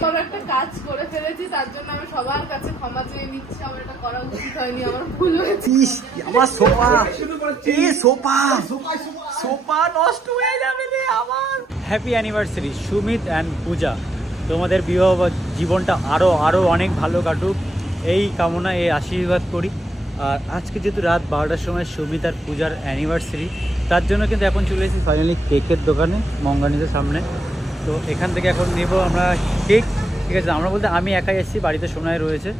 করেছি, আমি একটা কাজ করে ফেলেছি, তার জন্য আমি সবার কাছে ক্ষমা চেয়ে নিচ্ছি। আমার এটা করা উচিত হয়নি, আমার ভুল হয়েছে। আমার সোফা, এই সোফা সোফা নষ্ট হয়ে যাবে রে আমার। হ্যাপি অ্যানিভার্সারি সুমিত অ্যান্ড পূজা, তোমাদের বিবাহ জীবনটা আরো অনেক ভালো কাটুক এই কামনা, এই আশীর্বাদ করি। আর আজকে যেহেতু রাত 12টার সময় সুমিত আর পূজার অ্যানিভার্সারি, তার জন্য কিন্তু এখন চলে এসেছি ফাইনালি কেকের দোকানে মঙ্গানিদের সামনে। তো এখান থেকে এখন নেব আমরা কেক, ঠিক আছে। আমরা বলতে আমি একাই এসেছি, বাড়িতে সোনাই রয়েছে,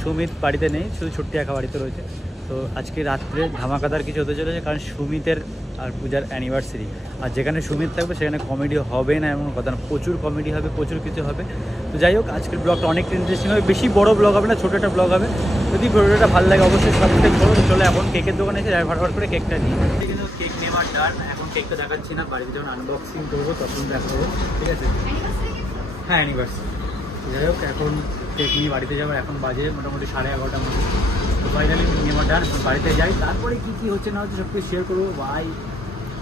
সুমিত বাড়িতে নেই, শুধু ছোট্ট একা বাড়িতে রয়েছে। তো আজকে রাত্রে ধামাকাদার কিছু হতে চলেছে, কারণ সুমিতের আর পূজার অ্যানিভার্সারি। আর যেখানে সুমিত থাকবে সেখানে কমেডি হবে না এমন কথা না, প্রচুর কমেডি হবে, প্রচুর কিছু হবে। তো যাই হোক, আজকের ব্লগটা অনেকটা ইন্টারেস্টিং হবে, বেশি বড় ব্লগ হবে না, ছোটো একটা ব্লগ হবে। যদি ভিডিওটা ভালো লাগে অবশ্যই সাবস্ক্রাইব করো। তো চলো এখন কেকের দোকানে এসে ফটাফট করে কেকটা নিই। কিন্তু কেক নেওয়ার ডান, এখন কেকটা দেখাচ্ছি না, বাড়িতে যখন আনবক্সিং করবো তখন দেখাবো, ঠিক আছে। হ্যাঁ অ্যানিভার্সারি। যাই হোক, এখন কেক নিয়ে বাড়িতে যাবো, এখন বাজে মোটামুটি 11:30 মতো। তো ফাইনালি নেওয়ার ডান, বাড়িতে যাই, তারপরে কী হচ্ছে না হচ্ছে সব কিছু শেয়ার করবো। ভাই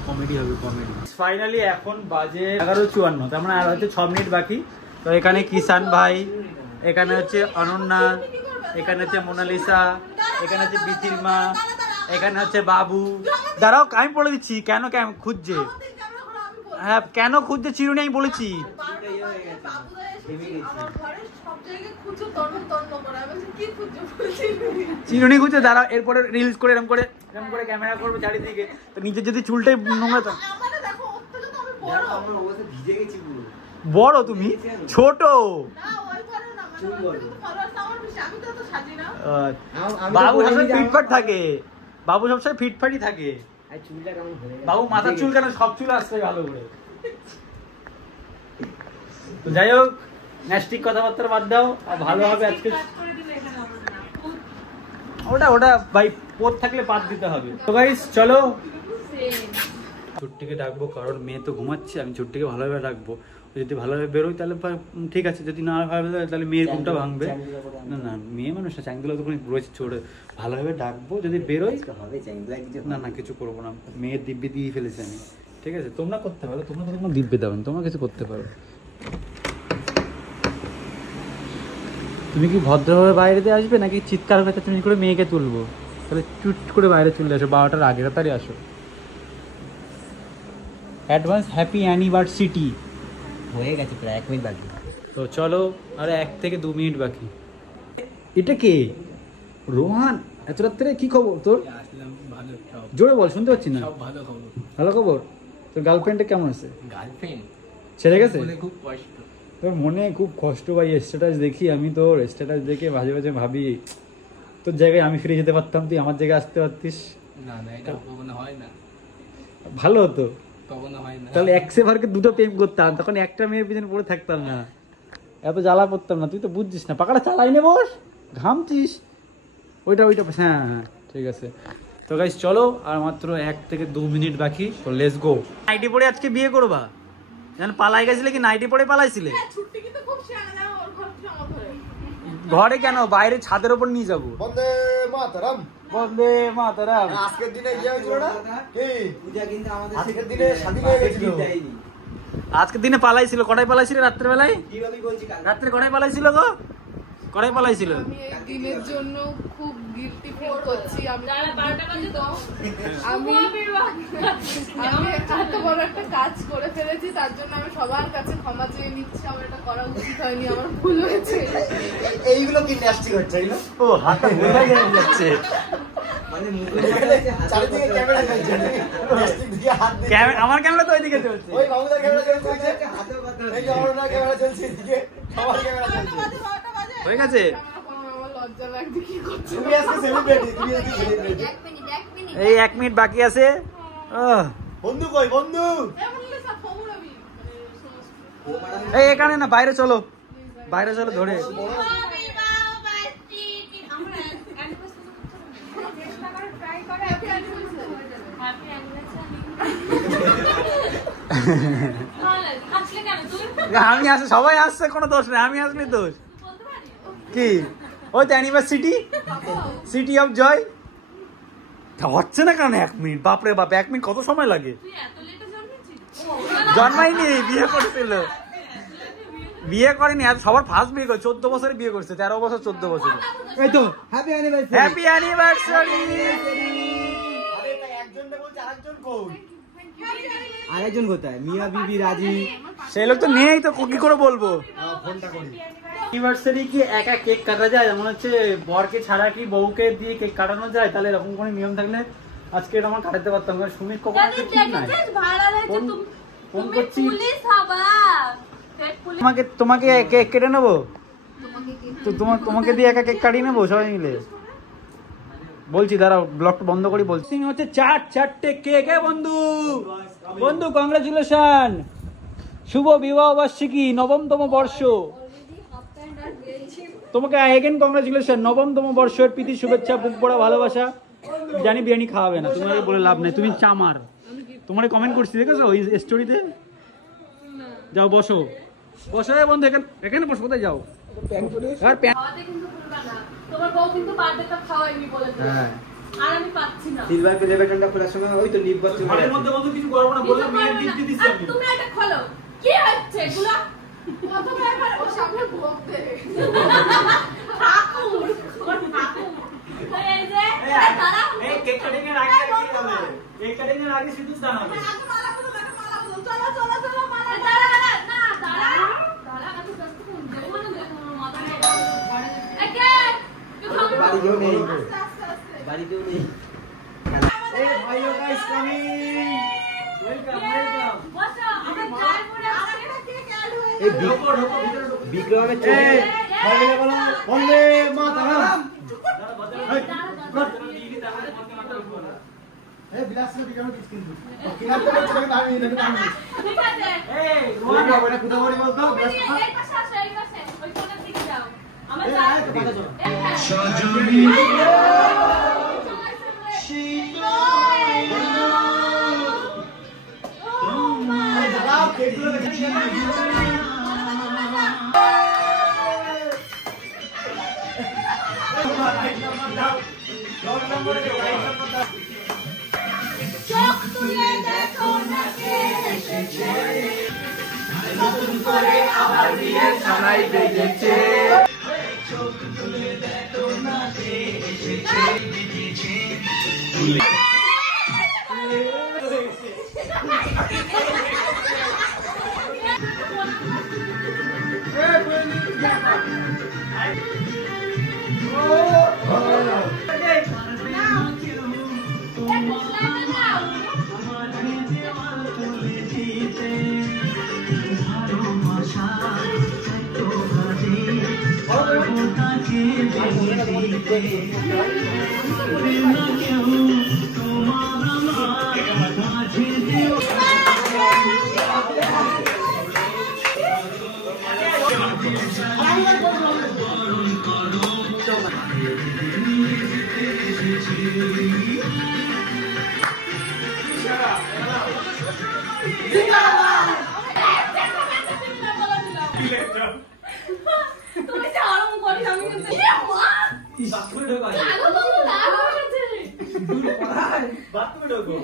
কমেডি হবে, কমেডি। ফাইনালি এখন বাজে 11:54, তার মানে আর হচ্ছে 6 মিনিট বাকি। তো এখানে কিষান ভাই, এখানে হচ্ছে অনন্যা, এখানে হচ্ছে মোনালিসা, এখানে হচ্ছে বিথির মা, এখানে হচ্ছে বাবু। দাঁড়াও আমি বলে দিচ্ছি কেন কেন খুঁজছে। হ্যাঁ কেন খুঁজছে চিরুনি আমি বলেছি। চিরুনি খুঁজছে, দাঁড়াও এরপরে রিলস করে এরকম করে ক্যামেরা করবো চারিদিকে। তো নিজের যদি চুলটাই নোংরা, তো বড় তুমি ছোট। বাবু সবসময় ফিটফাট থাকে, বাবু সবসময় ফিটফাটই থাকে। বাবু মাথার চুল কেন, সব চুল আসছে ভালো করে। তো যাই হোক, ন্যাস্টিক কথাবার্তা বাদ দাও, ভালো হবে আজকে। ওটা ভাই পোত থাকলে পাত দিতে হবে। তো গাইস চলো, ছুট্টিকে ডাকবো, কারণ মেয়ে তো ঘুমাচ্ছে, আমি ছুট্টিকে ভালোভাবে ডাকবো। যদি ভালোভাবে বেরোই তাহলে ঠিক আছে, যদি না ভালো তাহলে মেয়ের ঘুমটা ভাঙবে। না না, মেয়ে মানুষ না, চ্যাংদুলা তো রয়েছে ছোটো, ভালোভাবে ডাকবো। যদি বেরোই না না কিছু করবো না, মেয়ের দিব্যি দিয়ে ফেলেছি আমি, ঠিক আছে। তোমরা করতে পারো, তোমরা তো কোনো দিব্যি দেবেন, তোমরা কিছু করতে পারো। তুমি কি ভদ্রভাবে বাইরে দিয়ে আসবে, নাকি চিৎকার করে তুমি করে মেয়েকে তুলবো? তাহলে চুট করে বাইরে চলে আসো, 12টার আগে তাড়াতাড়ি আসো। অ্যাডভান্স হ্যাপি অ্যানিভার্সারি হয়ে গেছে, প্রায় 1 মিনিট বাকি। তো চলো, আরে 1 থেকে 2 মিনিট বাকি। এটা কে? রোহান, এত রাত্রে কি খবর তোর? জোরে বল, শুনতে পাচ্ছি না। ভালো খবর। তোর গার্লফ্রেন্ডটা কেমন আছে? গার্লফ্রেন্ড ছেড়ে গেছে? খুব কষ্ট। তোর মনে খুব কষ্ট ভাই, স্ট্যাটাস দেখি আমি, তোর স্ট্যাটাস দেখে মাঝে মাঝে ভাবি তোর জায়গায় আমি ফিরে যেতে পারতাম, তুই আমার জায়গায় আসতে পারতিস। না না, এটা কখনো হয় না। ভালো হতো, কখনো হয় না। তাহলে 1 সেভারকে 2টো প্রেম করতাম, তখন একটা মেয়ের পিছনে পড়ে থাকতাম না, এত জ্বালা পড়তাম না। তুই তো বুঝছিস না, পাকাটা চালাই নে, বস ঘামছিস। ওইটা হ্যাঁ হ্যাঁ ঠিক আছে। তো গাইস চলো, আর মাত্র 1 থেকে 2 মিনিট বাকি, তো লেটস গো। নাইটি পরে আজকে বিয়ে করবা? জান পালাই গেছিলে কি নাইটি পরে পালাইছিলে? ঘরে কেন, বাইরে ছাদের উপর নিয়ে যাবো। বন্দে মাতরম, বন্দে মাতরম। আজকের দিনে ইয়ে হয়েছিল না কি? পূজা কিন্তু আমাদের আজকের দিনে শাদি হয়ে গেছিল। আজকের দিনে পালাইছিল, কটায় পালাইছিল? রাত্রে বেলায়। রাত্রে কটায় পালাইছিল গো? কটায় পালাইছিল? আমি এই দিনের জন্য খুব গিল্টি ফিল করছি। আমি এত বড় একটা কাজ করে ফেলেছি, তার জন্য আমি সবার কাছে ক্ষমা চেয়ে নিচ্ছি। আমার এটা করা উচিত হয়নি, আমার ভুল হয়েছে। এইগুলো কি ন্যাস্টি হচ্ছে? এগুলো ও হাতটা ভুলে যাচ্ছে, মানে চারিদিকে ক্যামেরা চলছে, ন্যাস্টি দিয়ে হাত দিয়ে। আমার ক্যামেরা তো ওইদিকে চলছে, ওই বাবুদার ক্যামেরা চলছে, হাতেও কথা হচ্ছে, এই যে আমার ক্যামেরা চলছে, এদিকে সবার ক্যামেরা চলছে। হয়ে গেছে। আমার লজ্জা লাগছে, কি করছি? তুমি আজকে সেলিব্রিটি, তুমি আজকে সেলিব্রিটি। 1 মিনিট এই 1 মিনিট বাকি আছে। বন্ধু কই বন্ধু? এই এখানে না, বাইরে চলো, বাইরে চলো ধরে। আমি আসে, সবাই আসছে, কোনো দোষ নেই, আমি আসলে দোষ কি? ওই তো অ্যানিভার্সারি, সিটি অফ জয়। হচ্ছে না কারণ 1 মিনিট, বাপরে বাপ, 1 মিনিট কত সময় লাগে? জন্মাইনি, বিয়ে করেছিল। বিয়ে করেনি, আর সবার ফার্স্ট বিয়ে করে 14 বছরে বিয়ে করছে, 13 বছর 14 বছর। এই তো হ্যাপি অ্যানিভার্সারি। Happy anniversary. আরে তাই একজনটা বলছে আরেকজন কই? আরেকজন কোথায়? মিয়া বিবি রাজি। সেই লোক তো নেই, তো কি করে বলবো? ফোনটা করি। অ্যানিভার্সারি কি একা কেক কাটা যায়? মনে হচ্ছে বরকে ছাড়া কি বউকে দিয়ে কেক কাটানো যায়? তাহলে এরকম কোনো নিয়ম থাকলে আজকে এটা আমার কাটাতে পারতাম। কারণ সুমিত কখনো ঠিক নাই। ফোন করছি তোমাকে কেক কেটে নেবো তো, তোমাকে দিয়ে একা কেক কাটিয়ে নেবো সবাই মিলে। বলছি দাঁড়াও, ব্লগটা বন্ধ করি বলছি। হচ্ছে 4টে কেক। বন্ধু বন্ধু কংগ্রাচুলেশন, শুভ বিবাহ বার্ষিকী, 9তম বর্ষ। তোমাকে এগেন কংগ্রাচুলেশন, 9তম বর্ষের প্রীতি শুভেচ্ছা, বুক ভরা ভালোবাসা। জানি বিরিয়ানি খাওয়াবে না, তুমি বলে লাভ নেই, তুমি চামার। তোমার কমেন্ট করছি দেখেছো ওই স্টোরিতে? যাও বসো বসো বন্ধু, এখানে বসো। কোথায় যাও? তোমার বউ কিন্তু বার্থডেটা খাওয়াইনি বলেছে। হ্যাঁ আর আমি পাচ্ছি না। সিলভার প্লে বাটনটা খোলার সময় ওই তো লিপ বাটন ঘরের মধ্যে বন্ধু কিছু করবো না, বললাম মেয়ের গিফট দিছি আমি। তুমি এটা খোলো, কি হচ্ছে এগুলো? কত ব্যাপার ও সামনে বকতে ঠাকুর এই যে দাঁড়া, এই কেক কাটিং এর আগে কি হবে? কেক কাটিং এর আগে শুধু দাঁড়া হবে। চলো চলো চলো মালা দাঁড়া না দাঁড়া দাঁড়া কত কষ্ট কোন দেবো মানে তোমার মাথা নেই একে বাড়ি কেউ নেই, আস্তে আস্তে বাড়ি কেউ নেই। এই ভাই লোক গাইস কামিং। Welcome welcome. বসো আমার চার পরে আরেকটা কেক অ্যাড হয়ে এই বিক্রমের চোখে ভাই বলো বন্দে মাতরম। এই বিলাসের বিক্রম কিছু কিন্তু কিনা তো চোখে দাঁড়ি নেই দাঁড়ি। ঠিক আছে এই ওই না ওটা কোথা বলি বলতো? তুমি এই পাশে আসো, এই পাশে ওই কোণার দিকে যাও। আমার চার সজনী দাও কেকগুলো দেখি। চোখ তুলে দেখো না কে এসেছে, নতুন করে আবার বিয়ে সানাই বেজেছে। তুমি যে আরাম করিস আমি কিন্তু বাথরুমে ঢোকা যায়। আরো তো না হয়েছে বাথরুমে ঢোকো।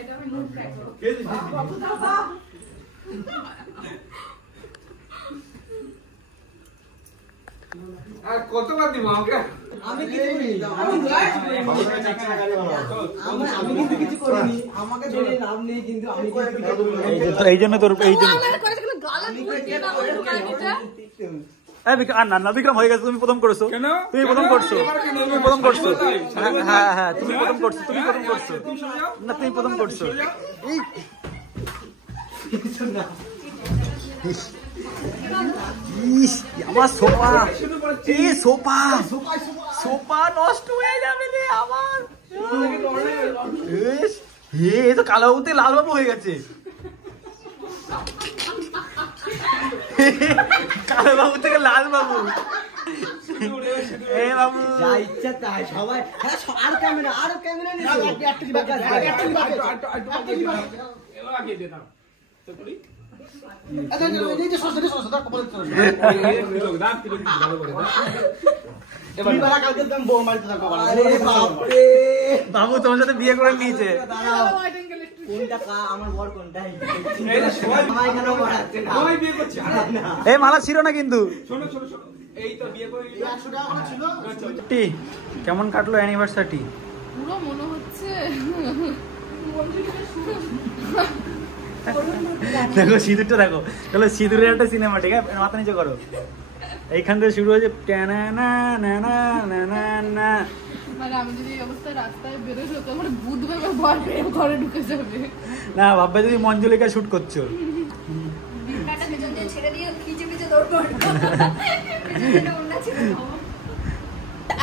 এটা আমি নোট রাখবো। আর কতবার দিব আমাকে? আমি কিছু করিনি, আমি কিন্তু কিছু করিনি, আমাকে ধরে লাভ নেই, কিন্তু আমি কিছু করিনি। এই জন্য তোর এই জন্য আমার করে কেন গালে ফুটিয়ে না বলে ঢোকায় দিতে? না বিক্রম হয়ে গেছে, তুমি প্রথম করেছো। কেন? তুমি প্রথম করছো, এবার কেন? তুমি প্রথম করছো। এবার কেন? হ্যাঁ হ্যাঁ তুমি প্রথম করছো, তুমি প্রথম করছো। তুমি সরে যাও। না তুমি প্রথম করছো। এই ইস, আমার সোফা, শুরু করেছি। এই সোফা সোফা নষ্ট হয়ে যাবে রে আমার। ইস, হে এ তো কালো বাবুতে লাল বাবু হয়ে গেছে। কালো বাবু থেকে লাল বাবু। এ বাবু যা ইচ্ছা তাই সবাই। হ্যাঁ, আর ক্যামেরা নিয়ে এবার আগে দিতাম। তো করি বাবু তোমার সাথে বিয়ে করে নিয়েছে। আমার বর কোনটাই এই মালা ছিল না কিন্তু। শোনো শোনো শোনো, এই তো বিয়ে করে কেমন কাটলো অ্যানিভার্সারি? পুরো মনে হচ্ছে দেখো সিঁদুরটা দেখো, চলো সিঁদুরের একটা সিনেমা, ঠিক আছে? মাথা নিচে করো। এইখান থেকে শুরু হয়েছে মানে আমি যদি এই অবস্থায় রাস্তায় বেরোই তো আমার ভূত ভেবে ভয় পেয়ে ঘরে ঢুকে যাবে। না, ভাববে যদি মঞ্জুলিকা শুট করছো। ছেড়ে দিয়ে খিচে পিচে দৌড়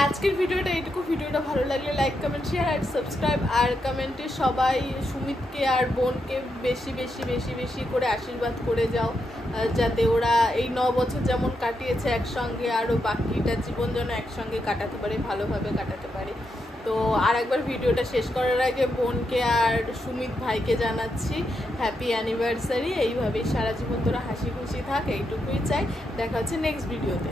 আজকের ভিডিওটা এইটুকু। ভিডিওটা ভালো লাগলে লাইক কমেন্ট শেয়ার আর সাবস্ক্রাইব। আর কমেন্টে সবাই সুমিতকে আর বোনকে বেশি বেশি বেশি বেশি করে আশীর্বাদ করে যাও, যাতে ওরা এই 9 বছর যেমন কাটিয়েছে একসঙ্গে আরও বাকিটা জীবন যেন একসঙ্গে কাটাতে পারে, ভালোভাবে কাটাতে পারে। তো আর একবার ভিডিওটা শেষ করার আগে বোনকে আর সুমিত ভাইকে জানাচ্ছি হ্যাপি অ্যানিভার্সারি। এইভাবেই সারা জীবন তোরা হাসি খুশি থাক, এইটুকুই চাই। দেখা হচ্ছে নেক্সট ভিডিওতে।